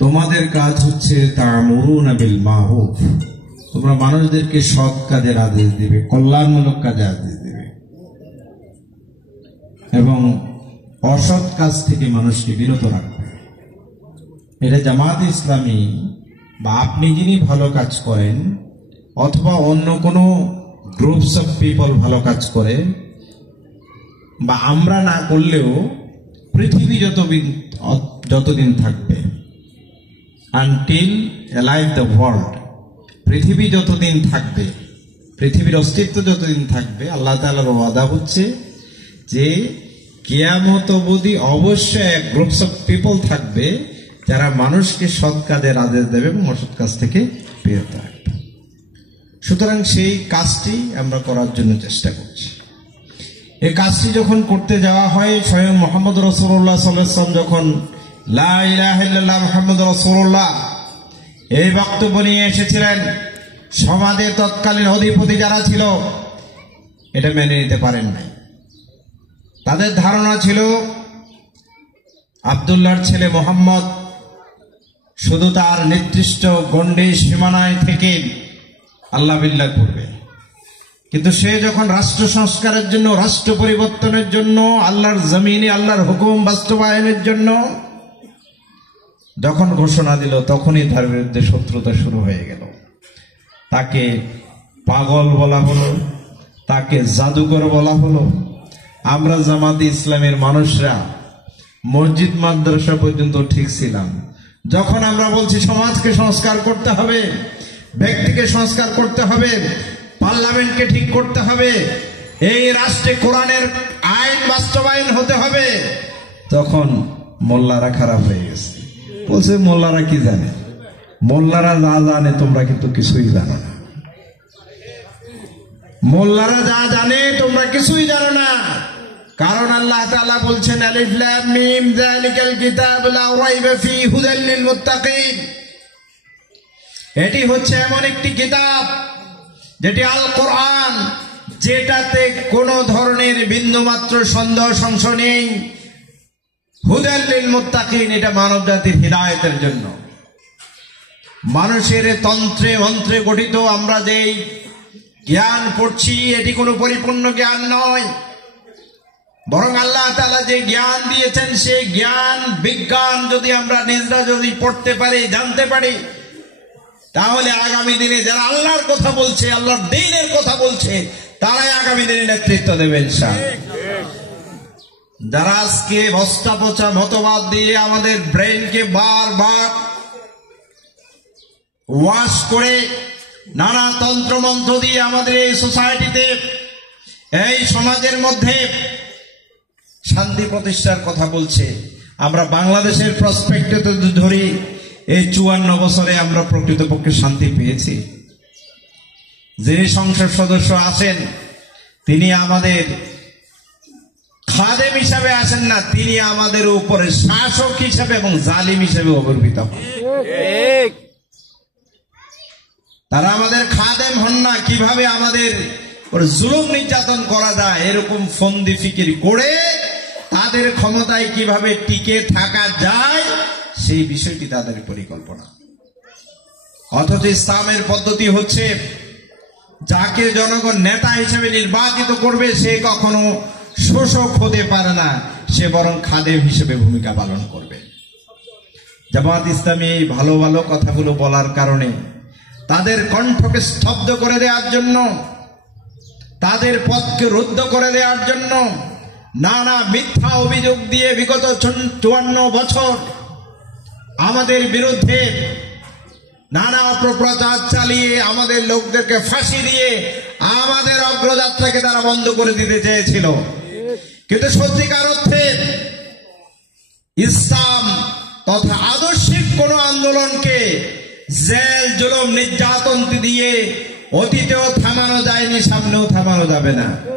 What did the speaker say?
তোমাদের কাজ হচ্ছে তা'মুরুনা বিল মারুফ, তোমরা মানুষদেরকে সৎ কাজের আদেশ দিবে, কল্যাণমূলক কাজে আদেশ দিবে এবং অসৎ কাজ থেকে মানুষকে বিরত রাখবে। এটা জামাত ইসলামী বা আপনি যিনি ভালো কাজ করেন অথবা অন্য কোনো গ্রুপস অফ পিপল ভালো কাজ করে বা আমরা না করলেও পৃথিবী যতদিন থাকবে, আনটিল অ্যালাইভ দ্য ওয়ার্ল্ড, পৃথিবী যতদিন থাকবে, পৃথিবীর অস্তিত্ব যতদিন থাকবে, আল্লাহ তাআলার ওয়াদা হচ্ছে যে কিয়ামত অবধি অবশ্যই এক গ্রুপস অফ পিপল থাকবে যারা মানুষকে সৎ কাজের আদেশ দেবে এবং অসৎ কাজ থেকে বিরত রাখবে। সুতরাং সেই কাজটি আমরা করার জন্য চেষ্টা করছি। এই কাজটি যখন করতে যাওয়া হয়, স্বয়ং মুহাম্মদ রাসূলুল্লাহ সাল্লাল্লাহু আলাইহি ওয়াসাল্লাম যখন লা ইলাহা ইল্লাল্লাহ মুহাম্মাদুর রাসূলুল্লাহ এই বক্তব্য নিয়ে এসেছিলেন, সমাজের তৎকালীন অধিপতি যারা ছিল এটা মেনে নিতে পারেন নাই। তাদের ধারণা ছিল আব্দুল্লাহর ছেলে মোহাম্মদ শুধু তার নির্দিষ্ট গণ্ডি সীমানায় থেকে আল্লাহ বিল্লাহ করবে, কিন্তু সে যখন রাষ্ট্র সংস্কারের জন্য, রাষ্ট্র পরিবর্তনের জন্য, আল্লাহর জমিনে আল্লাহর হুকুম বাস্তবায়নের জন্য যখন ঘোষণা দিল, তখনই তার বিরুদ্ধে শত্রুতা শুরু হয়ে গেল। তাকে পাগল বলা হলো, তাকে জাদুকর বলা হলো। আমরা জামাতে ইসলামের মানুষরা মসজিদ মাদ্রাসা পর্যন্ত ঠিক ছিলাম। যখন আমরা বলছি সমাজকে সংস্কার করতে হবে, ব্যক্তিকে সংস্কার করতে হবে, পার্লামেন্টকে ঠিক করতে হবে, এই রাষ্ট্রে কোরআনের আইন বাস্তবায়ন হতে হবে, তখন মোল্লারা খারাপ হয়ে গেছে। বলছে মোল্লারা কি জানে? মোল্লারা যা জানে তোমরা কিন্তু কিছুই জানো না। মোল্লারা যা জানে তোমরা কিছুই জানো না। কারণ আল্লাহ তাআলা বলছেন আলিফ লাম মিম যালিকাল কিতাবু লা রাইবা ফীহি হুদাল লিল মুত্তাকিন। এটি হচ্ছে এমন একটি কিতাব যেটি আল কোরআন, যেটাতে কোনো ধরনের বিন্দুমাত্র সন্দেহ সংশয় নেই। হুদাল লিল মুত্তাকিন, এটা মানব জাতির হিদায়াতের জন্য। মানুষের তন্ত্রে মন্ত্রে গঠিত আমরা যেই জ্ঞান পড়ছি এটি কোনো পরিপূর্ণ জ্ঞান নয়, বরং আল্লাহ তাআলা যে জ্ঞান দিয়েছেন সেই জ্ঞান বিজ্ঞান যদি আমরা নিজেরা যদি পড়তে পারি, জানতে পারি, তাহলে আগামী দিনে যারা আল্লাহর কথা বলছে, আল্লাহর দ্বীনের কথা বলছে, তারাই আগামী দিনে নেতৃত্ব দেবে ইনশাআল্লাহ। যারা আজকে বস্তা পচা মতবাদ দিয়ে আমাদের ব্রেনকে বারবার ওয়াশ করে নানা তন্ত্রমন্ত্র দিয়ে আমাদের এই সোসাইটিতে, এই সমাজের মধ্যে শান্তি প্রতিষ্ঠার কথা বলছে, আমরা বাংলাদেশের প্রসপেক্টে তো ধরি, এই 54 বছরে আমরা প্রকৃতপক্ষে শান্তি পেয়েছি। যিনি সংসদ সদস্য আছেন তিনি আমাদের খাদেম হিসাবে আসেন না, তিনি আমাদের উপরে শাসক হিসাবে এবং জালিম হিসাবে অবর্বিত হন। তারা আমাদের খাদেম হন না, কিভাবে আমাদের জুলুম নির্যাতন করা যায় এরকম ফন্দি ফিকির করে তাদের ক্ষমতায় কিভাবে টিকে থাকা যায় সেই বিষয়টি তাদের পরিকল্পনা। অথচ ইসলামের পদ্ধতি হচ্ছে যাকে জনগণ নেতা হিসেবে নির্বাচিত করবে সে কখনো শোষক হতে পারে না, সে বরং খাদেম হিসেবে ভূমিকা পালন করবে। জামাত ইসলামী এই ভালো ভালো কথাগুলো বলার কারণে তাদের কণ্ঠকে স্তব্ধ করে দেওয়ার জন্য, তাদের পথকে রুদ্ধ করে দেওয়ার জন্য নানা মিথ্যা অভিযোগ দিয়ে বিগত 54 বছর আমাদের বিরুদ্ধে নানা অপপ্রচার চালিয়ে আমাদের লোকদেরকে ফাঁসি দিয়ে আমাদের অগ্রযাত্রাকে তারা বন্ধ করে দিতে চেয়েছিল। কিন্তু সত্যিকার অর্থে ইসলাম তথা আদর্শিক কোন আন্দোলনকে জেল জুলুম নির্যাতন দিয়ে অতীতেও থামানো যায়নি, সামনেও থামানো যাবে না।